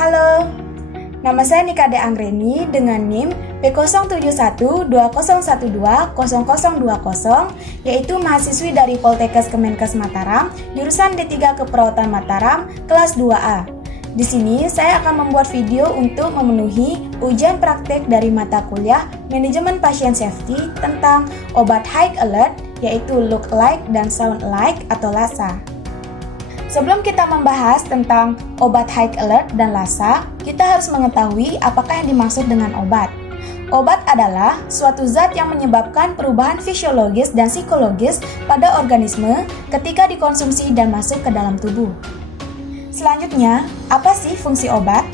Halo, nama saya Nikade Anggreni dengan NIM P071201200020, yaitu mahasiswi dari Poltekkes Kemenkes Mataram, jurusan D3 Keperawatan Mataram, kelas 2A. Di sini saya akan membuat video untuk memenuhi ujian praktek dari mata kuliah Manajemen Pasien Safety tentang obat High Alert, yaitu Look Alike dan Sound Alike atau LASA. Sebelum kita membahas tentang obat High Alert dan LASA, kita harus mengetahui apakah yang dimaksud dengan obat. Obat adalah suatu zat yang menyebabkan perubahan fisiologis dan psikologis pada organisme ketika dikonsumsi dan masuk ke dalam tubuh. Selanjutnya, apa sih fungsi obat?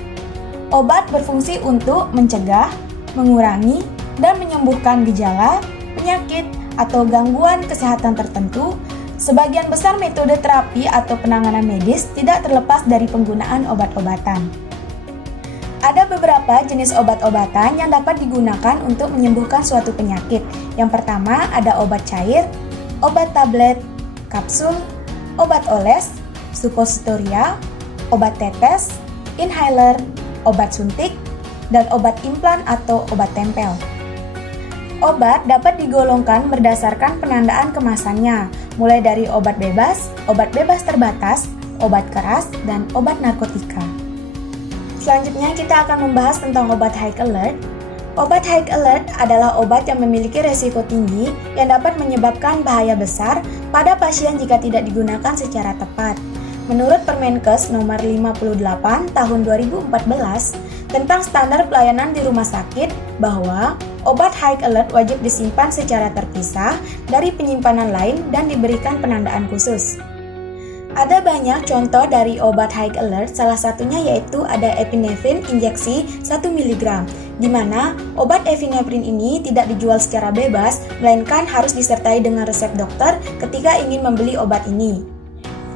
Obat berfungsi untuk mencegah, mengurangi, dan menyembuhkan gejala, penyakit, atau gangguan kesehatan tertentu. Sebagian besar metode terapi atau penanganan medis tidak terlepas dari penggunaan obat-obatan. Ada beberapa jenis obat-obatan yang dapat digunakan untuk menyembuhkan suatu penyakit. Yang pertama ada obat cair, obat tablet, kapsul, obat oles, suppositoria, obat tetes, inhaler, obat suntik, dan obat implan atau obat tempel. Obat dapat digolongkan berdasarkan penandaan kemasannya, mulai dari obat bebas terbatas, obat keras, dan obat narkotika. Selanjutnya kita akan membahas tentang obat High Alert. Obat High Alert adalah obat yang memiliki resiko tinggi yang dapat menyebabkan bahaya besar pada pasien jika tidak digunakan secara tepat. Menurut Permenkes nomor 58 tahun 2014 tentang standar pelayanan di rumah sakit bahwa obat High Alert wajib disimpan secara terpisah dari penyimpanan lain dan diberikan penandaan khusus. Ada banyak contoh dari obat High Alert, salah satunya yaitu ada epinefrin injeksi 1 mg, di mana obat epinefrin ini tidak dijual secara bebas, melainkan harus disertai dengan resep dokter ketika ingin membeli obat ini.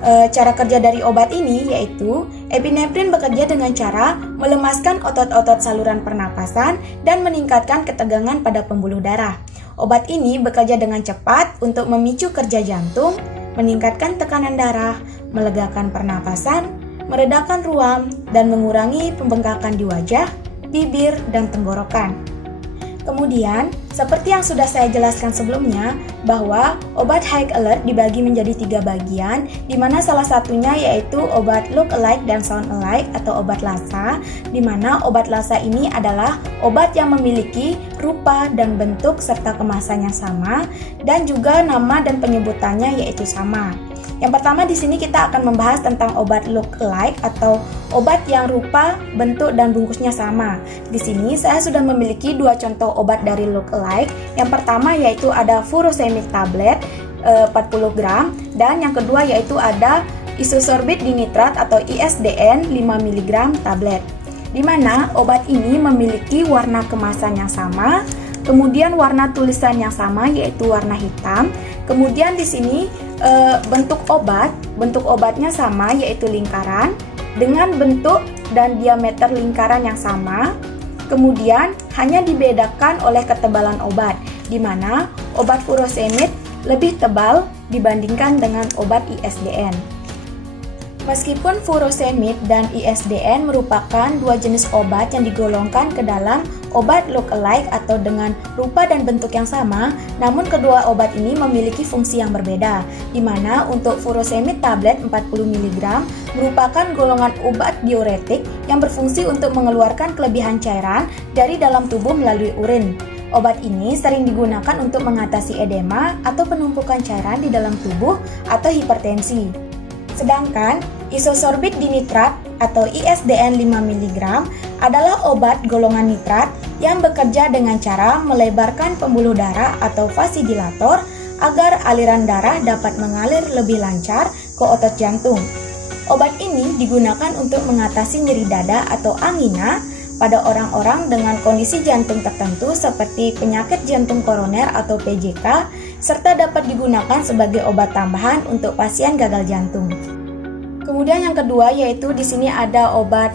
Cara kerja dari obat ini yaitu epinefrin bekerja dengan cara melemaskan otot-otot saluran pernapasan dan meningkatkan ketegangan pada pembuluh darah. Obat ini bekerja dengan cepat untuk memicu kerja jantung, meningkatkan tekanan darah, melegakan pernapasan, meredakan ruam, dan mengurangi pembengkakan di wajah, bibir, dan tenggorokan. Kemudian, seperti yang sudah saya jelaskan sebelumnya, bahwa obat High Alert dibagi menjadi 3 bagian, di mana salah satunya yaitu obat Look Alike dan Sound Alike atau obat LASA, di mana obat LASA ini adalah obat yang memiliki rupa dan bentuk serta kemasan yang sama, dan juga nama dan penyebutannya yaitu sama. Yang pertama di sini kita akan membahas tentang obat Look Alike atau obat yang rupa, bentuk, dan bungkusnya sama. Di sini saya sudah memiliki 2 contoh obat dari Look Alike. Yang pertama yaitu ada furosemid tablet 40 gram dan yang kedua yaitu ada isosorbit dinitrat atau ISDN 5 mg tablet. Di mana obat ini memiliki warna kemasan yang sama, kemudian warna tulisan yang sama yaitu warna hitam. Kemudian di sini bentuk obatnya sama yaitu lingkaran dengan bentuk dan diameter lingkaran yang sama. Kemudian hanya dibedakan oleh ketebalan obat, di mana obat furosemid lebih tebal dibandingkan dengan obat ISDN. Meskipun furosemid dan ISDN merupakan 2 jenis obat yang digolongkan ke dalam obat Look Alike atau dengan rupa dan bentuk yang sama, namun kedua obat ini memiliki fungsi yang berbeda, di mana untuk furosemid tablet 40 mg merupakan golongan obat diuretik yang berfungsi untuk mengeluarkan kelebihan cairan dari dalam tubuh melalui urin. Obat ini sering digunakan untuk mengatasi edema atau penumpukan cairan di dalam tubuh atau hipertensi. Sedangkan isosorbit dinitrat atau ISDN 5 mg adalah obat golongan nitrat yang bekerja dengan cara melebarkan pembuluh darah atau vasodilator agar aliran darah dapat mengalir lebih lancar ke otot jantung. Obat ini digunakan untuk mengatasi nyeri dada atau angina pada orang-orang dengan kondisi jantung tertentu seperti penyakit jantung koroner atau PJK, serta dapat digunakan sebagai obat tambahan untuk pasien gagal jantung. Kemudian yang kedua yaitu di sini ada obat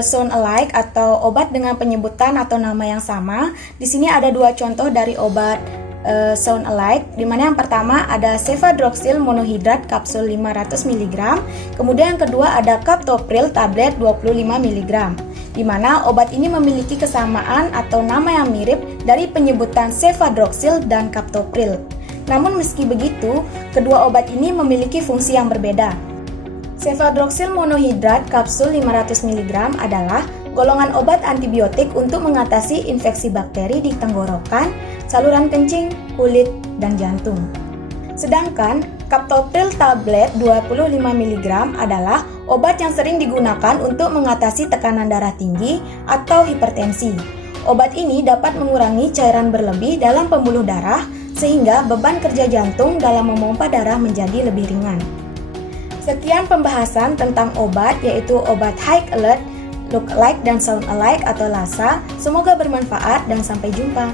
Sound Alike atau obat dengan penyebutan atau nama yang sama. Di sini ada 2 contoh dari obat sound alike, di mana yang pertama ada cefadroxil monohidrat kapsul 500 mg, kemudian yang kedua ada captopril tablet 25 mg, di mana obat ini memiliki kesamaan atau nama yang mirip dari penyebutan cefadroxil dan captopril. Namun meski begitu, kedua obat ini memiliki fungsi yang berbeda. Cefadroxil monohidrat kapsul 500 mg adalah golongan obat antibiotik untuk mengatasi infeksi bakteri di tenggorokan, saluran kencing, kulit, dan jantung. Sedangkan captopril tablet 25 mg adalah obat yang sering digunakan untuk mengatasi tekanan darah tinggi atau hipertensi. Obat ini dapat mengurangi cairan berlebih dalam pembuluh darah sehingga beban kerja jantung dalam memompa darah menjadi lebih ringan. Sekian pembahasan tentang obat, yaitu obat high alert, look alike, dan sound alike atau LASA. Semoga bermanfaat dan sampai jumpa.